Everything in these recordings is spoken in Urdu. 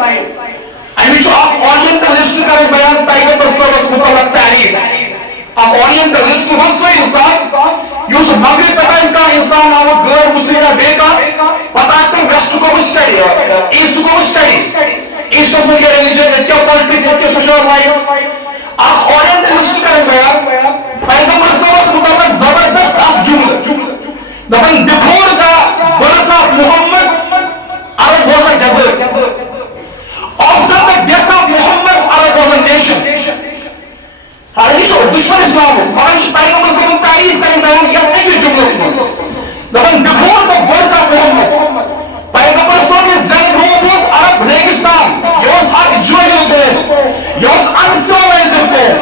امی اورینٹل لسٹ کر بیان پیغمبر صاحب متعلق تعریف اورینٹل لسٹ من سو انسان اس مغرب پہ انسان آمد غیر مسلم بیٹا پتہ تم ویسٹ کو اسٹڈی ایسٹ کو اسٹڈی ایسٹس میں کیا ریلیجن کیا پالیٹکس کیا سوشل لائف اورینٹل لسٹ کر بیان پیغمبر صاحب متعلق زبردست جملہ دپن before the birth of Muhammad Arab was a desert. After the death of Muhammad, Arab was a nation. حالانکہ جو دشمن اسلام ہے مگر پیغمبر صلی اللہ علیہ وسلم تعریف کریں بیان کیا نہیں جملہ اس دپن before the birth of Muhammad پیغمبر صلی اللہ علیہ وسلم زید روم was Arab ریگستان یہ was unenjoyable قوم یہ was uncivilized قوم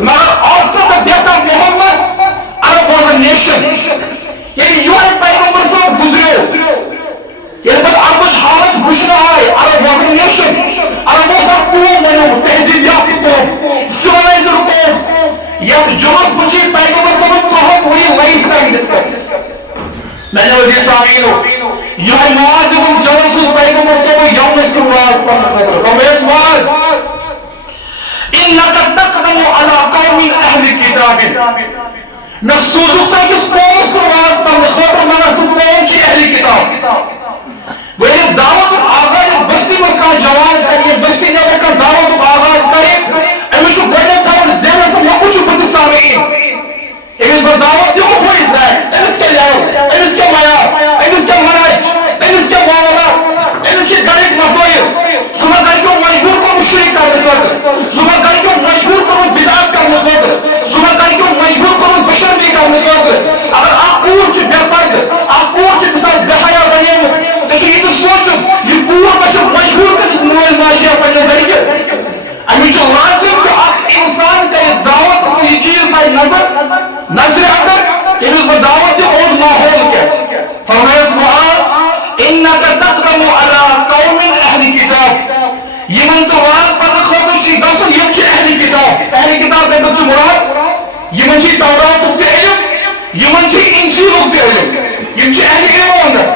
مگر after the death of Muhammad Arab was a nation یعنی یوں پیغمبر صلی اللہ علیہ وسلم گزرے یعنی بعد عربش حالت بشنا آئے عرب was a nation Arab was a قوم منو تہذیب یافت قوم civilized قوم یت جمعس مجھے پیغمبر صلی اللہ علیہ وسلم پوری لائف ٹائم ڈسکس میں نے وجہ سامعینو یہ نماز جب ہم جمعس اس پیغمبر صلی اللہ علیہ وسلم یومس کو نماز پڑھنا خطر کمیس نماز اِنَّكَ تَقْدَمُ عَلَىٰ قَوْمٍ أَهْلِ كِتَابٍ میں سوزک سا کس قوم کو نماز پڑھنا خطر میں سو قوم کی اہل کتاب وہ یہ دعوت آغاز بستی مسکان جوان کریے بستی نبی کا دعوت آغاز کرے امیشو گڑے تھا اور ذہن سے مکوچو بندی سامعین امیش پر دعوت دیو کوئی اسرائیل امیش کے لیو امیش کے معیار امیش کے مناج امیش کے معاملات امیش کے گڑے مسائل صبح گھر کو مجبور کو مشرک کرنے خاطر صبح گھر کو مجبور کو بدعت کرنے خاطر صبح گھر کو مجبور کو بشر بھی کرنے خاطر اگر آپ کور چھ بے پرد آپ کور چھ مثال بے حیا بنے یہ سوچو یہ کور بچو مجبور کرنے مول ماشیا پڑھنے گھر امی جو لازم کہ اخ انسان کا دعوت یہ چیز ہے نظر اندر کہ اس میں دعوت اور ماحول کیا فرمائے معاذ انک تقدم علی قوم اہل کتاب یہ منظر واز پر خاطر چھ گسن یہ چھ اہل کتاب میں بچ مراد یہ من چھ تورات کے علم یہ من چھ انجیل کے علم یہ چھ اہل علم اندر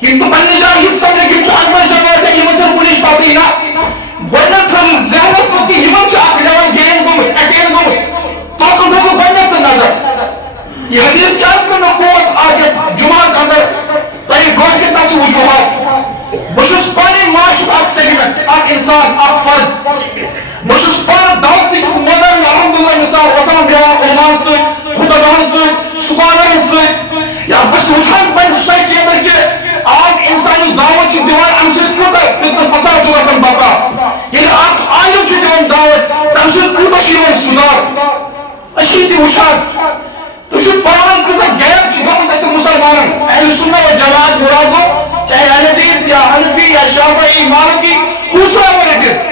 یہ تو بننے جائے حصہ میں کہ چاند میں جماعت ہے یہ منظر پولیس پاتی نا گوڑنا تھا ذہنس میں کہ یہ منظر آپ Leon game Gomes eighteen Gomes تو کم تھا کو گوڑنا تھا نظر یہ حدیث کیا اس کو نقوت آج جمعہ اندر تاہی گوڑ کے تاچ وجوہات بشس پانے معاشق آج سیگمنٹ آج انسان آج فرد بشس پانے دعوت کی کس مدر الحمدللہ مثال وطن بیوان علمان سے خدا دان سے سبانر سے یا بس وچھان پہن شاید کے اندر کے آج انسانی دعوت چھ دیوان امسید کوتا فتن فساد جو رسم باقا یعنی آج آئیم چھ دیوان دعوت تمسید کوتا شیوان سدار اشیتی وچھان تو شد پاون کسا گیب چھ گومس ایسے مسلمانن اہل سنہ و جماعت مرادو چاہے حنفیس یا حنفی یا شافعی مالکی خوشوا ورگس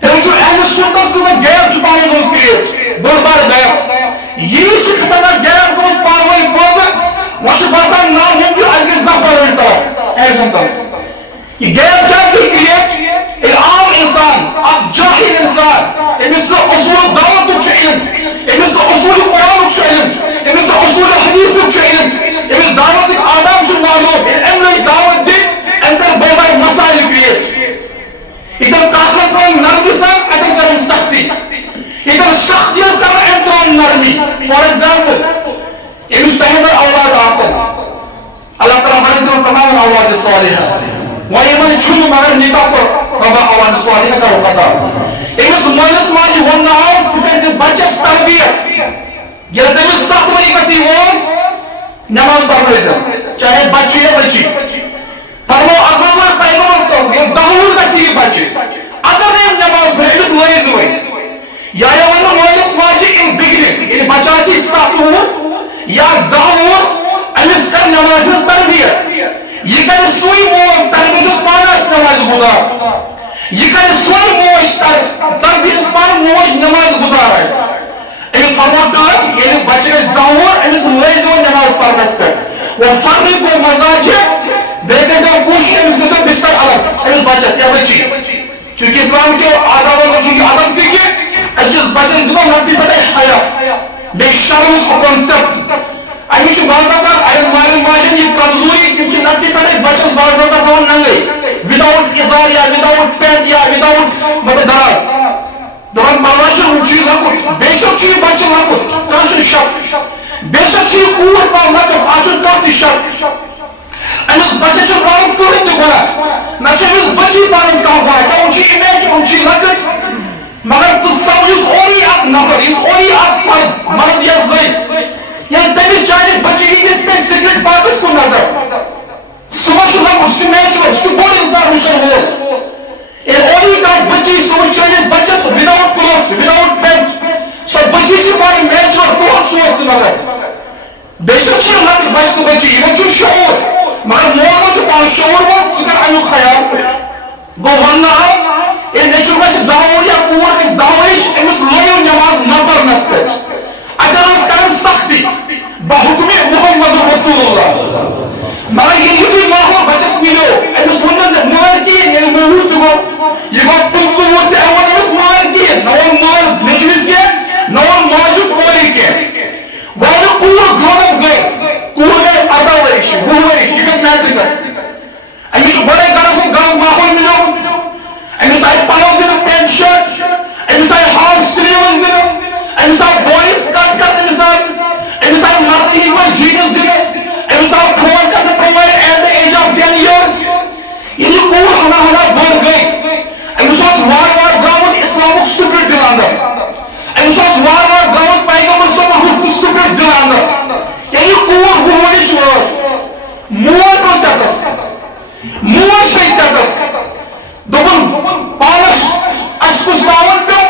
تو جو اہل سنہ کسا گیب چھ پانے گومس کریے بڑبار گیب یہ چھ خطرہ گیب گومس پانوئی بوگر وش باسان نام ہم جو از کے زفر انسان اہل سنتا یہ گیب کیسے کریٹ ایک عام انسان ایک جاہل انسان امس کا اصول دعوت کو علم امس کا اصول قرآن کو علم امس کا اصول حدیث کو علم امس دعوت ایک آداب سے معلوم امن ایک دعوت دی انتر بے بھائی مسائل کریٹ ایکدم طاقت سے نرمی سے ادھر کرم سختی ایکدم سختی سے کرم انتران نرمی فور ایگزامپل امس پہنر اولاد آسن اللہ تعالیٰ بڑی طرف تمام اولاد صالحہ وہی من چھو مگر نکاح پر ربا اولاد صالحہ کا وقتا امس مولس ماجی وننا آؤ سکتے سے بچس تربیت یہ تمس سخت منی کتی واز نماز پڑھویزم چاہے بچی یا بچی فرمو اغمار پیغمبر سوز یہ دہور کتی بچی اگر نیم نماز پڑھ امس لئیز ہوئی یا وننا مولس ماجی ان بگنن یعنی بچاسی سخت ہوں یا دہور امس کر نماز تربیت یہ کر سوئی موج تربیت اس پاناش نماز گزار یہ کر سوئی موج تربیت اس پان موج نماز گزار ہے امس فرمو دار یعنی بچے اس دہور امس لیز ہوئی نماز پڑھنس پر وہ فرمی کو مزاج ہے بیٹے جو کوشش امس گزر بستر الگ امس بچے یا بچی چونکہ اسلام کے آداب و بچوں کی عادت کی کہ اجس بچے اس دنوں لگتی پڑے حیاء بے شرم و کنسپٹ امی چھ بازا کر این مائل ماجن یہ کمزوری کیونکہ لگتی پڑے بچس باضابطہ تھاون ننگے وداؤٹ ازار یا وداؤٹ پینٹ یا وداؤٹ مطلب دراز دپان پرواہ چھُنہٕ ہُہ چھُ یہِ لۄکُٹ بے شک چھُ یہِ بچہِ لۄکُٹ کانٛہہ چھُنہٕ شک بے شک چھُ یہِ کوٗر پَرُن لۄکُٹ اَتھ چھُنہٕ کانٛہہ تہِ شک أمِس بچس چھُنہٕ پانس کٕہٕنۍ تہِ گۄناہ نہ چھُ أمِس بچی پانس کانٛہہ گۄناہ یِم چھِ اِمیج یِم چھِ لۄکٕٹۍ مگر ژٕ سمجھ یُس اورٕے اکھ نفر یُس اورٕے اکھ فرد مرد یا زٔنۍ ییٚلہِ تٔمِس چانہِ بچی ہِنٛدِس پیٚٹھ سِگریٹ پاکس کُن نظر صُبحن چھُ لۄکُٹ سُہ چھُ نیچرل سُہ چھُ بوٚڑ اِنسان وٕچھن وول ییٚلہِ اورٕے کانٛہہ بچی سُہ وٕچھ چٲنِس بچس وداؤٹ کلوتھس وداؤٹ پینٹ سۄ بچی چھِ پنٕنۍ نیچرل پوٚہر سوچ ژٕ مگر بے شک چھِ لۄکٕٹ بچہِ تہٕ بچی یِمن چھُنہٕ شعوٗر مگر مول موج چھُ پانہٕ شعوٗر وول ژٕ کر امیُک خیال گوٚو وننہٕ آو ییٚلہِ نیٚچُر گژھِ داوُن یا کوٗر گژھِ داوٕنِش أمِس لٲیِو نٮ۪ماز نہ پرنس پٮ۪ٹھ اگر ٲس کران سختی بحکمِ محمد رسول اللہ مگر ییٚلہِ یُتھُے ماحول بچس مِلیو أمِس ووٚن نہٕ مٲلۍ کِہیٖنۍ ییٚلہِ موٗد تہِ گوٚو یہِ گوٚو 15 وُہُر تہِ أمۍ ووٚن أمِس مٲلۍ کِہیٖنۍ نہ ووٚن مٲلۍ نیٚچوِس کینٛہہ نہ ووٚن ماجہِ کورِ کینٛہہ وۄنۍ کوٗر گرٛون گٔے کوٗر گٔے 18 ؤرِش 20 ؤرِش یہِ گژھِ میٹرکس أمِس چھُ گۄڈے گرس منٛز گرم ماحول مِلیومُت أمِس آیہِ پلو دِنہٕ پینٹ شٲٹ أمِس آیہِ ہاف سلیٖوٕز دِنہٕ أمِس آو بویِز کٹ کرنہٕ مثال أمِس آیہِ مردٕ ہِنٛدۍ پٲٹھۍ جیٖنٕز دِنہٕ أمِس آو فون کرنہٕ provide at the age of 10 years ییٚلہِ یہِ کوٗر ہنا ہنا بٔڑ گٔے أمِس اوس وارٕ وارٕ درٛامُت اِسلامُک سپرٹ دِلہٕ اندر أمِس اوس وارٕ وارٕ درٛامُت پیغمبر صٲبُن حُکمُک سپرٹ دِلہٕ اندر ییٚلہِ یہِ کوٗر 20 ؤرِش ٲس مول پیوٚو ژٮ۪تس موج گٔے ژٮ۪تس دوٚپُن پانس اَسہِ کُس داوُن پیوٚو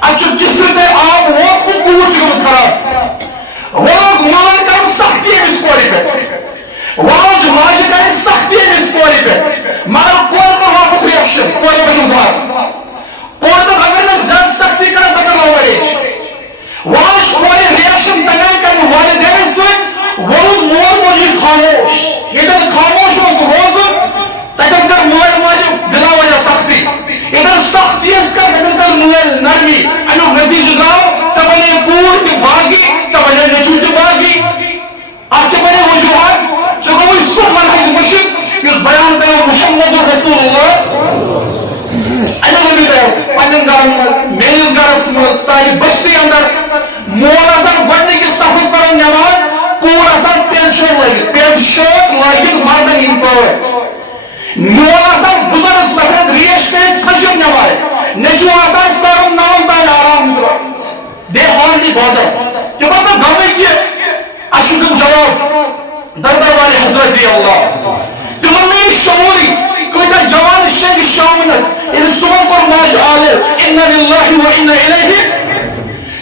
اَتہِ چھُ کِسرٕ تہِ آب ووتمُت کوٗر چھِ گٔمٕژ خراب وۄنۍ لوگ مٲلۍ کرُن سختی أمِس کورِ پٮ۪ٹھ وۄنۍ لوگ ماجہِ کرٕنۍ سختی أمِس کورِ پٮ۪ٹھ مگر کورِ کٔر واپس رِیکشن کورِ بٔنِم زار کورِ دوٚپ اگر نہٕ زیادٕ سختی کرن بہٕ کرٕ لو میریج وۄنۍ چھُ کورِ رِیکشن تمے کرنہٕ والدینن سۭتۍ ووٚنُن مول موجی خاموش ییٚتٮ۪ن خاموش اوس روزُن تتٮ۪ن کٔر مٲلۍ ماجہِ بِلا وجہ سختی ییٚتٮ۪ن سختی ٲس کر تتٮ۪ن کٔر مٲلۍ نرمی امیُک نتیجہٕ درٛاو ژےٚ بنے کوٗر تہِ باغی ژےٚ بنے نیٚچوٗ تہِ باغی اتھ تہِ بنے وجوہات ژےٚ گوٚوُے سُہ منہج مٔشِد یُس بیان کریو محمد رسول اللہ امیُک نتیجہٕ پننٮ۪ن گرن منٛز میٲنِس گرس منٛز سانہِ بستی اندر مول آسان گۄڈنِکِس صفس پران نٮ۪ماز کوٗر آسان پینٹ شٲٹ لٲگِتھ پینٹ شٲٹ لٲگِتھ مردن ہٕنٛدۍ پٲٹھۍ مول آسان بُزرگ سفید ریش کٔرِتھ فجر نٮ۪ماز نیٚچوٗ آسان 9 تام آرام دے ہارلی بادر تِمن دوٚپ گامٕکۍ کہِ اَسہِ چھُ دیُن جواب دربار والے حضرت اللہ تِمن نہٕ یہِ شعوٗرٕے کۭتیاہ جوان شیٚنگہِ شامنس ییٚلہِ صُبحن کوٚر ماجہِ آلو اِنَّا لِلَّهِ وَإِنَّا إِلَيْهِ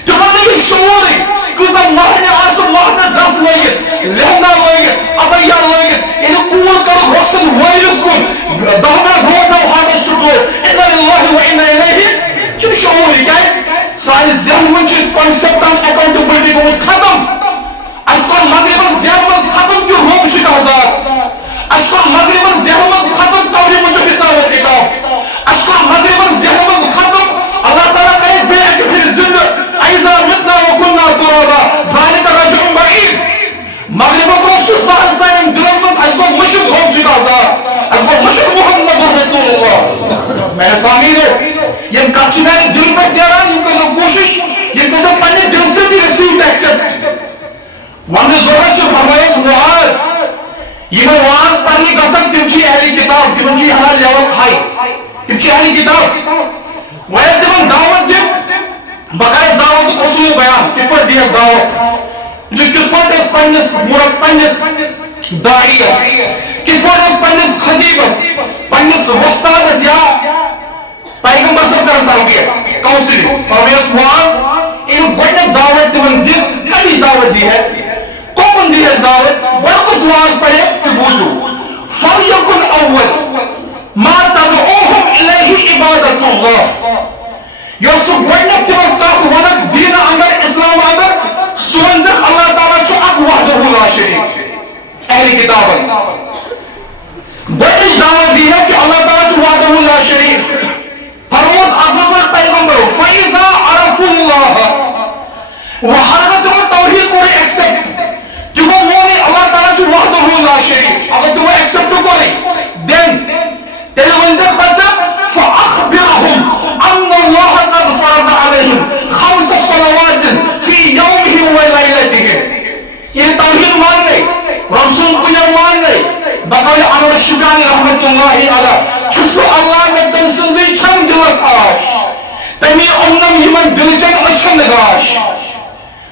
تِمن نہٕ یہِ شعوٗرٕے کۭژاہ مہرنہِ آسہٕ مہرنہِ ڈرس لٲگِتھ لہنگا لٲگِتھ ابیا لٲگِتھ ییٚلہِ کوٗر کٔرٕکھ رۄخصت وٲرِس کُن 10 منٹ برونٛٹھ آو ہاٹس سٹروک اِنَّا لِلَّهِ وَإِنَّا إِلَيْهِ چھُنہٕ شعوٗرٕے کیازِ سانہِ ذہنہٕ منٛز چھِ کانسیپٹ اکاؤنٹیبلٹی گوٚمُت ختم اَسہِ کوٚر مغربن ذہنہٕ منٛز ختم کہِ رۄب چھُ آزاد اَسہِ کوٚر مغربن ذہنہٕ منٛز ختم قبرِ منٛز چھُ حساب کِتاب اَسہِ کوٚر مغربن ذہنہٕ منٛز ختم اللہ تعالیٰ کرِ بیٚیہِ اَکہِ پھِرِ زِندٕ اَیزا مِتنا وَكُنَّا تُرابا ذَلِكَ رَجْعٌ بَعِيدٌ مغربن گوٚو سُہ سہل سانٮ۪ن دِلن منٛز اَسہِ گوٚو مٔشِد رۄب چھُ آزاد اَسہِ گوٚو مٔشِد محمد رسول اللہ میانہِ سامعیٖنو یِم کتھ چھِ میانہِ دِلہٕ پٮ۪ٹھ نیران یِم کٔرِو کوٗشِش یِم کٔرِو پننہِ دِلہٕ سۭتی رٔسیٖو تہٕ ایکسپٹ وننٕچ ضروٗرت چھِ فرمٲیس واز یِمن واز پرنہِ گژھن تِم چھِ اہلِ کِتاب تِمن چھِ ہنا لیول ہاے تِم چھِ اہلِ کِتاب وۄنۍ ییٚلہِ تِمن دعوت دِکھ بہٕ کرٕ دعوتُک اصوٗل بیان کِتھ پٲٹھۍ دِیکھ دعوت کِتھ پٲٹھۍ ٲس پننِس داعیس کِتھ پٲٹھۍ ٲس پننِس خطیبس پننِس وۄستادس یا پیغمبر صٲب کران تربیت کونسلنگ فرمٲیس واز ییٚلہِ گۄڈنیٚتھ دعوت تِمن دِکھ کمِچ دعوت دیہکھ کۄکُن دیہکھ دعوت گۄڈٕ کُس واز پرٮ۪کھ تُہۍ بوٗزِو فَلْيَكُنْ أَوَّلُ مَا تَدْعُوهُمْ إِلَيْهِ عِبَادَةُ اللَّهِ یۄس سُہ گۄڈنیٚتھ تِمن کتھ ونکھ دیٖنہٕ اندر اسلام اندر سُہ ؤنزکھ اللہ تعالیٰ چھُ اکھ وحدہ لا شریٖک اہلِ کتابن گۄڈنِچ دعوت دیہکھ کہِ اللہ تعالیٰ چھُ وحدہ لا شریٖک فرموس اتھ منٛز پیغمبرو فَإِذَا عَرَفُوا اللَّهَ وَحَرَمَ تِمو توحیٖد کوٚرُے ایکسپٹ تِمو مونُے اللہ تعالیٰ چھُ وحدہ لا شریٖک اگر تِمو ایکسپٹ کوٚرُے بقول انور شبانی رحمت اللہ علیہ چھسو اللہ میں تم سنزی چھن دلس آش تمی انم یمن دلچن اچھن گاش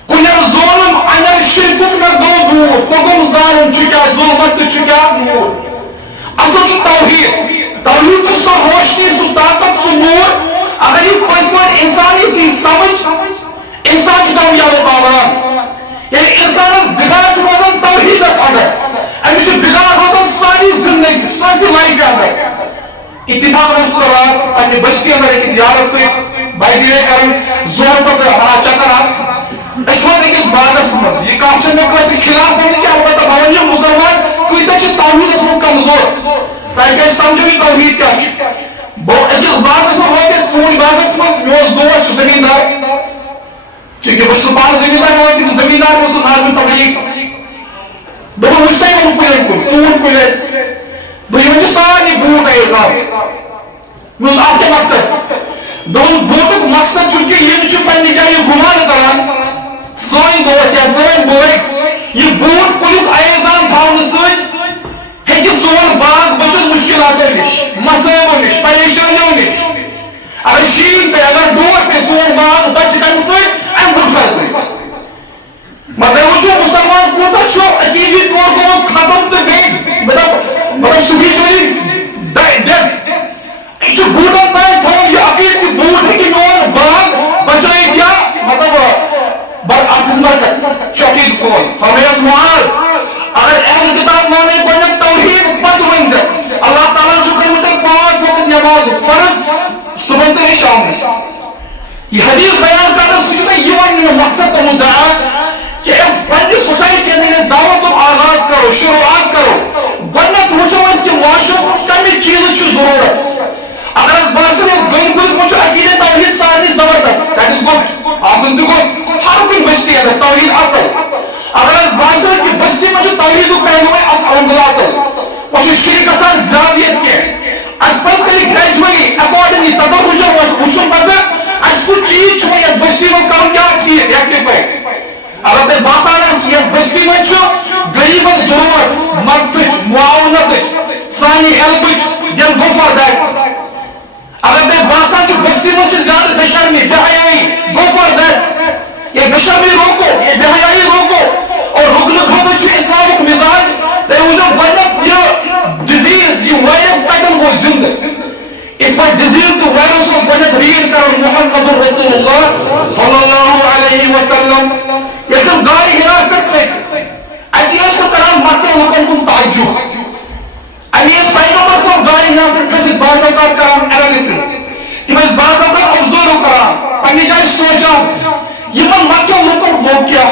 کنر ظلم انر شرکت میں دو دور تگم ظالم چکا ظلمت چکا نور اصل کی توحید کو سو روشنی سو طاقت سو نور اگر یہ پسمان انسانی سی سمجھ انسان کی کامیاب پاوران یعنی انسان بگاڑ روزن توحید اندر امی چھ بگاڑ روزن ساری زندگی ساری لائف کے اندر اتفاق رسول اللہ اپنی بستی اندر ایک زیارت سے بائی دیرے کریں زور پر ہرا چکر اس وقت ایک اس بادس مز یہ کام چھنے کو ایسی خلاف بنی کہ البتہ بھائی مسلمان کوئی تک توحید اس مز کمزور تاکہ سمجھو یہ توحید کیا ایک اس بادس مز ہوئی کہ چون بادس مز میوز دو ہے زمیندار چونکہ وہ سلطان زمیندار ہوئی کہ زمیندار وہ ناظم تبلیغ دو مجھتے ہیں ان کو ایک کن چون کو لیس دو یہ مجھے ساری بوٹ ہے ازام نوز آپ کے مقصد دو بوٹ مقصد چونکہ یہ مجھے پہنی کیا یہ گمان کران سوئن دوست یا سوئن بوئے یہ بوٹ پولیس ایزان تھاؤن سوئن ہے کہ سوئن باغ بچت مشکلاتوں نش مسائبوں نش پریشانیوں نش اگر شیل پہ اگر دور پہ سوئن باغ بچ کن سوئن این بٹ کر سوئن مطلب وہ جو مسلمان کوتا چھو عقیدی طور کو ختم تو بین مطلب سبھی چوری ڈیڈ جو بوٹن پہ تھا یہ عقید کی بوٹ ہے کہ نور باغ بچائے کیا مطلب برعکس شوقید سوال فرمیس معاذ اگر اہل کتاب مانے کوئی توحید پد منظر اللہ تعالیٰ جو کرمتے پانچ وقت نماز فرض صبح تے شام میں یہ حدیث بیان کرنا سوچنا یہ ون مقصد کا مدعا کہ ایک بندی سوسائٹی کے لیے دعوت و آغاز کرو شروعات کرو گوڑنت وچھو اس کے معاشرے اس کمی چیز کی ضرورت اگر اس بار سے گن گز مجھو عقید توحید سارنی زبردست that is good آسن تو گز ہر کوئی بچتی ہے توحید اصل اگر اس بار سے کہ بچتی مجھو توحید کو پہلو ہے اس الحمدللہ اصل مجھو شریک اصل زیادیت کے اس پاس کلی گریجولی اکارڈنگلی تدرجہ وچھو پڑھا اس کو چیز چھو یہ بچتی مجھ کروں کیا کی ہے ایکٹیفائی اگر تے باسانا یہ بچتی مجھو غریب ضرورت مدد معاونت سانی ہیلپ دل گو فار دیٹ اگر تے باسان کی بچتی مجھو زیادہ بشرمی بہیائی گو فار دیٹ یہ بشرمی روکو یہ بہیائی روکو اور رکن کھوٹو چھو اسلامک مزاج تے مجھو بڑھت یہ ڈیزیز یہ وائرس پیٹن وہ زندہ اس پر ڈیزیز تو وائرس کو بڑھت ریڈ کر محمد رسول اللہ صلی اللہ علیہ وسلم یہ سب گاڑی حراست خیت اتیاس کو کرام مکہ لکن کن تعجب امیس پیغمبر صاحب گاڑی حراست کسید بعض اوقات کرام انالیسس کہ میں اس بعض اوقات ابزورو کرام پنی جائے سوچا یہ من مکہ لکن موقع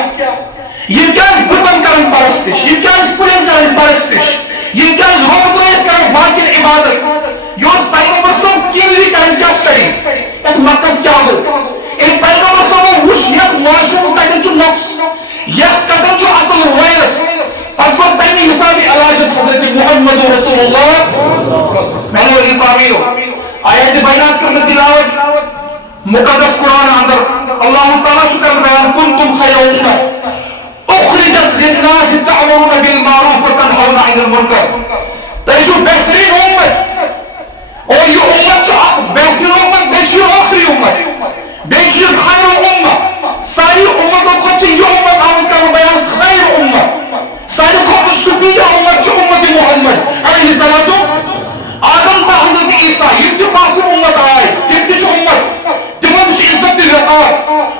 یہ کیا بطن کرن پرستش یہ کیا کلن کرن پرستش یہ کیا روب دویت کرن باقی عبادت یہ اس پیغمبر صاحب کیلی کرن کیا سکری ایک مکس کیا ہو ایک پیغمبر صاحب وش یک معاشرے کو کہتے جو نقص یک کہتے جو اصل وائرس پتور پہنی حسابی علاجت حضرت محمد رسول اللہ میں نے وہی حسابی ہو آیت بیانات کرنے تلاوت مقدس قرآن اندر اللہ تعالیٰ شکر بیان کنتم خیر امت اخرجت للناس تعمرون بالمعروف وتنهون عن المنکر تیجو بہترین امت اور یہ امت جو بہترین امت بیچی آخری امت بیچی خیر امت ساری امتوں کو چاہیے یہ امت آمد کا بیان خیر امت ساری کو شکریہ امت جو امت محمد علیہ السلام آدم تا حضرت عیسیٰ یہ جو باقی امت آئے یہ جو امت تمہیں جو عزت دی رکھا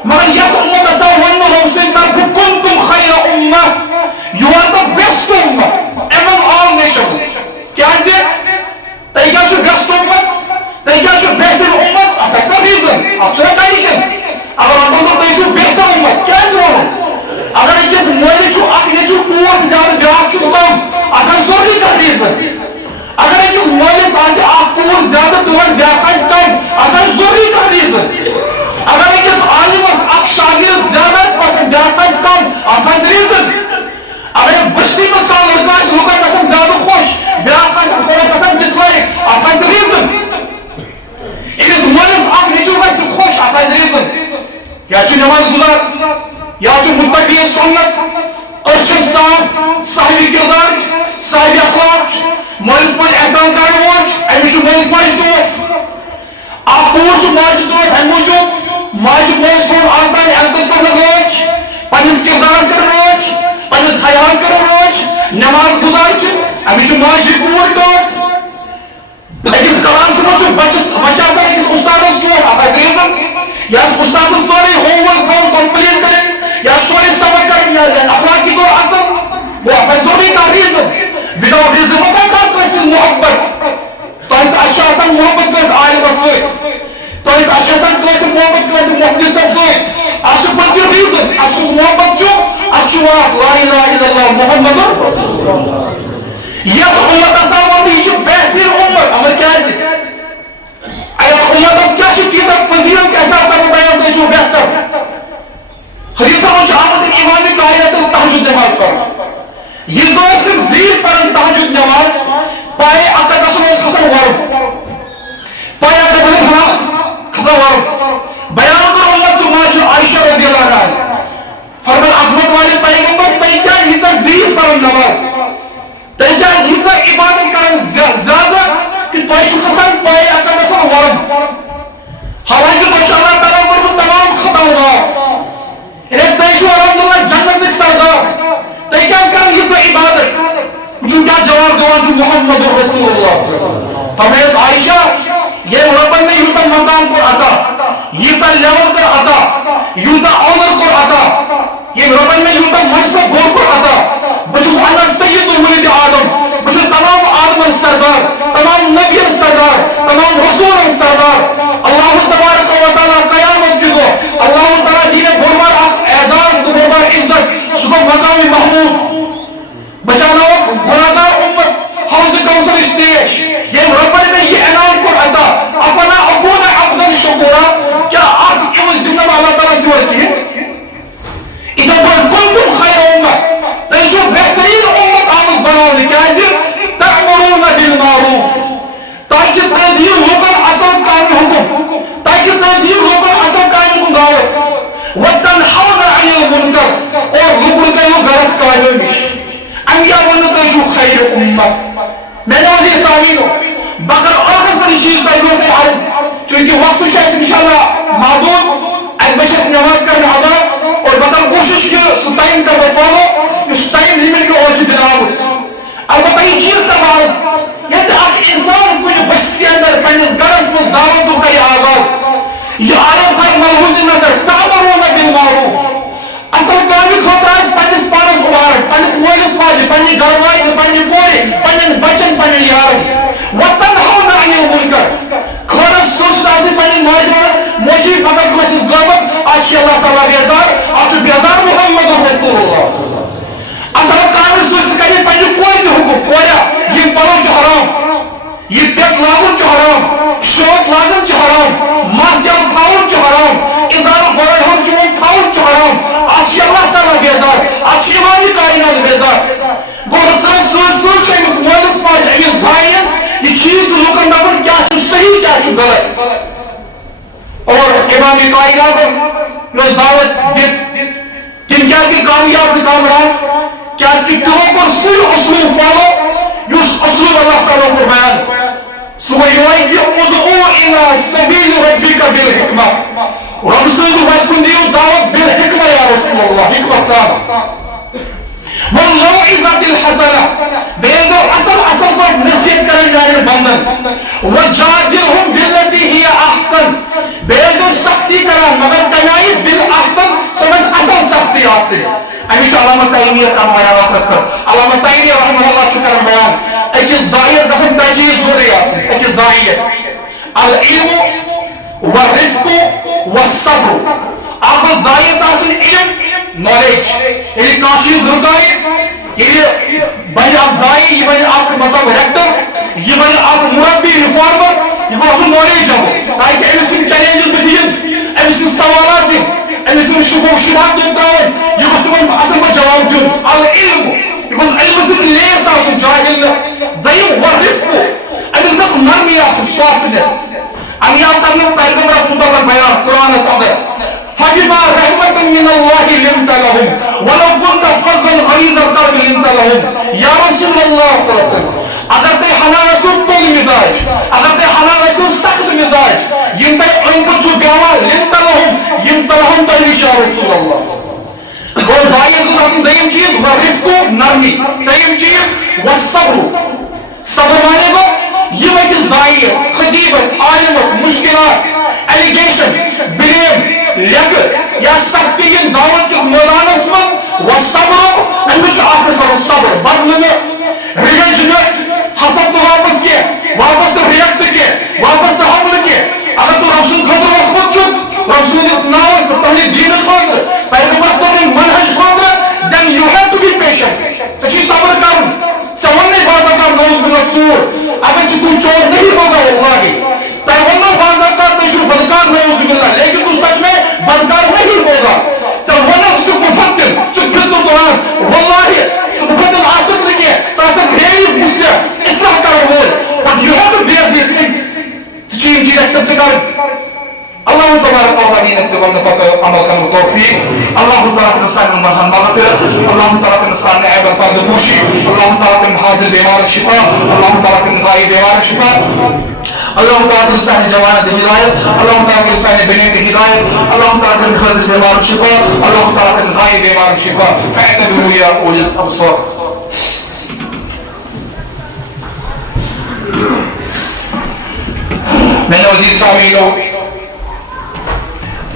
مگر یک امت ایسا ونہم سنتر کنتم خیر امت you are the best امت among all nations مالس ماج احترام کرنے وول امس مالس ماج دود اخ کور ماج دود امہ موجود ماج مالس کور آز تان عزت کرنے روچ پنس کردار کر روچ پنس حیاس کر روچ نماز گزار امس ماج کور دود اکس کلاس مجھ بچہ آسان اکس استادس دود ات ریزن یا استاد سورے ہوم ورک تھاؤن کمپلیٹ کریں یا سورے سبق کریں یا اخلاقی طور اصل وہ ضروری کا ریزن وداؤٹ ریزن مطلب کر کیسے محبت تہذ اچھا آسان محبت کیسے عالمس ستھ تہذ اچھا آسان کیسے محبت کیسے محدثس ستھ اتھ پتہ ریزن اس محبت اتھ لا الہ الا اللہ محمد رسول اللہ یہ امت ہسا ووت یہ بہترین امت امر کیا امتس کیا تیزہ فضیلت کیسا کرنا بیان تھی بہتر حدیث من آمد ایمان کائنات تہجد نماز پڑھ یہ تم زیر پڑھن تہجد نماز پائے اکدس کھسان ورم پائے اکدس کھسان ورم بیان کر امت ماج عائشہ رضی اللہ عنہ فرمایا عظمت والے پیغمبر تھی کیا یہ زیر پڑھن نماز تھی کیا یہ عبادت کرن زیادہ کہ تھی کھسان پائے اکدس ورم حالانکہ بچہ اللہ تعالیٰ کو تمام خطرات ایک تیشو الحمدللہ جنت سردار تھی کیا کریں یہ عبادت جو کیا جواب دعا جو محمد رسول اللہ فرمائے عائشہ یہ ربن نے یوتا مقام کو عطا یہ سا لیول کر عطا یوتا آنر کو عطا یہ ربن نے یوتا منصب بول کو عطا بچوس انا سید ولد آدم بچوس تمام آدم سردار تمام نبی سردار تمام رسول سردار اللہ تبارک و تعالی قیامت کی دو اللہ تعالی دین بھرمار اعزاز تو بھرمار عزت سکو مقام محمود بچانا گناہگار امت حوض کوثر استیش یہ ربن نے یہ اعلان کو عطا افنا اکون عبدا شکورا کیا آج امس دن میں اللہ تعالی سے ہوتی ہے اذا کنتم خیر امت تیجو بہترین امت آمز بناؤ کیا تأمرون بالمعروف تاکہ تدیر لوگن اصل کام حکم تاکہ تدیر لوگن اصل کام کو دعوت وتنحون عن المنکر اور لوگن کا یہ غلط کام مش انبیاء ونتے جو خیر امت میں نے وزیر سامینو بغیر آخر پر چیز کا لوگ عرض چونکہ وقت شاید انشاءاللہ معدود ایک بچے نماز کرنے ادا اور بطر کوشش کی سو ٹائم کا بفالو اس ٹائم لیمٹ کو اور جتنا آمد البتہ یہ چیز کا بارس یہ تو اک انسان کچھ بچتی اندر پنس گرس میں دعوتوں کا یہ آغاز یہ عالم کا ملحوظ نظر تعمرون بالمعروف اصل کامی خطراز پنس پانس ابار پنس مولس ماجی پنی گروائی پنی کوری پنن بچن پنن یارن وتنحون عن المنکر خورس سوچتا سے پنی ماجران موجی پکر کوشش غربت آج اللہ تعالیٰ بیزار آج بیزار محمد رسول اللہ اصل کامی سوچتا کہ پنی کوئی بھی حکم کویا یہ پڑھو جو حرام یہ پیٹ لاغن جو حرام شوق لاغن جو حرام ماسیال تھاؤن جو حرام ازار بڑے ہم جو تھاؤن جو حرام آج اللہ تعالیٰ بیزار آج ایمانی کائنات بیزار گوھر سوچ امس مولس ماج امس بھائیس یہ چیز تو لوکن دبن کیا چھو صحیح کیا چھو غلط اور امامی کائنات اس دعوت دیت تم کیا کی کامیاب کامران کیا اس کی تمہیں کو سوئی اسلوب پالو یس اسلوب اللہ تعالیٰ کو بیان سوئی کہ ادعو الى سبیل ربک بالحکمہ رب سوئی ویلکن دیو دعوت بالحکمہ یا رسول اللہ حکمت صاحب والموعظۃ الحسنہ بیزو اصل کو نصیحت کریں جائے بندن وجادلہم باللتی ہی احسن بیزو سختی کرا مگر تنائی بالاحسن سمجھ اصل سختی آسے امی چو علامت تیمیہ کا مایا واقعس کر علامت تیمیہ رحمہ اللہ شکر بیان اکیس دائیت دسم تجیز ہو رہی آسے اکیس دائیت العلم والرفق والصبر آخر دائیت آسن علم نالج یہ کاشی ضرورت یہ بنی آپ دائی یہ بنی آپ مطلب ریکٹر یہ بنی آپ مربی ریفارمر یہ کو اصل نالج ہو تاکہ ایسی چیلنجز بجین ایسی سوالات دیں ایسی شبہات دیں یہ کو اصل میں جواب دیں العلم یہ کو علم سے لیس آسن جاہل دائم ورفق ایسی نس نرمی آسن سافٹنس امی آپ کرنے پیغمبر رسول اللہ بیان قرآن صدر فبما رحمة من الله لنت لهم ولو كنت فظا غليظ القلب لنت لهم یا رسول اللہ صلی اللہ علیہ وسلم اگر تے مزاج اگر تہ حلال آسو سخت مزاج یم تہ أنٛدۍ چھُ بیٚہوان لِنتَلہم یم ژَلہون تۄہہِ نِش یا رسول اللہ گوٚو باقٕے گوٚژھ آسُن دوٚیِم چیٖز وَرِفقُ نرمی ترٛیٚیِم چیٖز وَالصبر صبر مانے گوٚو یِم أکِس داعیَس خطیٖبَس عالمَس مُشکِلات ایلیگیشن بلیم لیٚکھٕ یا سختی یِن دعوت کِس مٲدانَس منٛز وَالصبر اَمِچ چھُ اکھ کَرُن صبر بدلہٕ نہٕ رِوٮ۪نج نہٕ حسد نہٕ واپس کینٛہہ واپس نہٕ رِیکٹ کینٛہہ واپس نہٕ حملہٕ کینٛہہ اگر ژٕ رۄب سٕنٛدِ خٲطرٕ ووٚتھمُت چھُکھ رۄب سٕنٛدِس ناوَس پٮ۪ٹھ تُہنٛدِ دیٖنہٕ خٲطرٕ پیغمبر سٕنٛدِ منہج خٲطرٕ then you have to be patient ژےٚ چھُے صبر کرُن ژےٚ ووٚننَے بعض اوقات نوز بِلّہ ژوٗر اگر ژٕ تو چور نہیں ہوگا واللہ تۄہہِ ووٚننو بعض اوقات تُہۍ چھِو بدکار نوز بِلّہ لیکن تو سچ میں بدکار نہیں ہوگا ژےٚ ووٚنُکھ ژٕ چھُکھ مُفَتِن ژٕ چھُکھ فِتنہٕ تُلان واللہ ژٕ مُفَتِن آسکھ نہٕ کینٛہہ ژٕ آسکھ ریڈی مُسلِم اصلاح کرن وول but you have to bear these things ژٕ چھِ یِم چیٖز ایکسپٹ کرٕنۍ اللہ تبارک و تعالیٰ نے سے ورنہ پتہ عمل کرنے توفیق اللہ تعالیٰ کے نسان مرحم مغفرت اللہ تعالیٰ کے نسان عیب پرد پوشی اللہ تعالیٰ کے حاضر بیمار شفا اللہ تعالیٰ کے غائب بیمار شفا اللہ تعالیٰ کے نسان جوان ہدایت اللہ تعالیٰ کے نسان بنیت ہدایت اللہ تعالیٰ کے حاضر بیمار شفا اللہ تعالیٰ کے غائب بیمار شفا فاعتبروا یا اولی الابصار میں نے عزیز سامعینو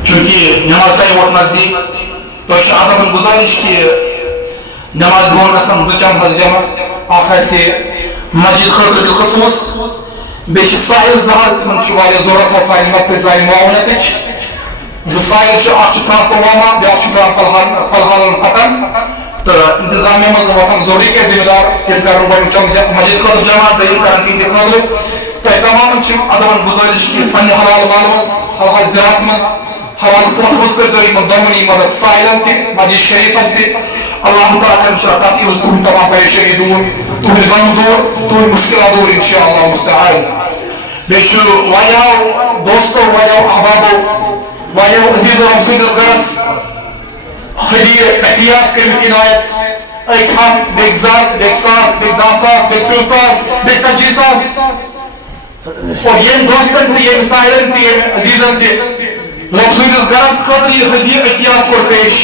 چونکہ نماز ٹائم ووت نزدیک تۄہہِ چھُ ادبن گزارش کہ نماز برونٛٹھ گژھن زٕ چند حظ جمع اکھ آسہِ مسجد خٲطرٕ تہِ کھٔژمٕژ بیٚیہِ چھِ ساحل زٕ حظ تِمن چھُ واریاہ ضروٗرت آسان سانہِ مدتٕچ سانہِ معاونتٕچ زٕ ساحل چھِ اکھ چھُ پیٚوان پُلوامہ بیٛاکھ چھُ پیٚوان پلہالن پٹن تہٕ انتظامیہ منٛز وۄتھان ضروٗری کینٛہہ ذمہٕ دار تِم کرن گۄڈنیُک مسجد خٲطرٕ جمع دوٚیِم کرن تِہنٛدِ خٲطرٕ تۄہہِ تمامن چھِ ادبن گزارش کہ پننہِ حلال مال منٛز حلال زراعت منٛز حوال پونٛسہٕ منٛز کٔرۍزیو یِمن دۄنوٕنی مدد ساحلن تہِ مسجد شریفس تہِ اللہ تعالیٰ کرن تتھ منٛز تُہنٛد تمام پریشٲنی دوٗر تُہنٛدۍ غم دوٗر تُہنٛدۍ مُشکلات دوٗر انشاء اللہ مستعان بیٚیہِ چھُ واریاہو دوستو واریاہو احبابو واریاہو عزیزو رۄب سٕنٛدِس گرس ہدیہِ احتیاط کٔرمٕتۍ عنایت أکۍ ہتھ بیٚکہِ زٕ ہتھ بیٚکہِ ساس بیٚکہِ 10 ساس بیٚکہِ 30 ساس بیٚکہِ 40 ساس اور ییٚمہِ دوستن تہِ ییٚمہِ ساحلن تہِ ییٚمہِ عزیزن تہِ رۄب سٕنٛدِس گرس خٲطرٕ یہِ ہدیہِ احتیاط کوٚر پیش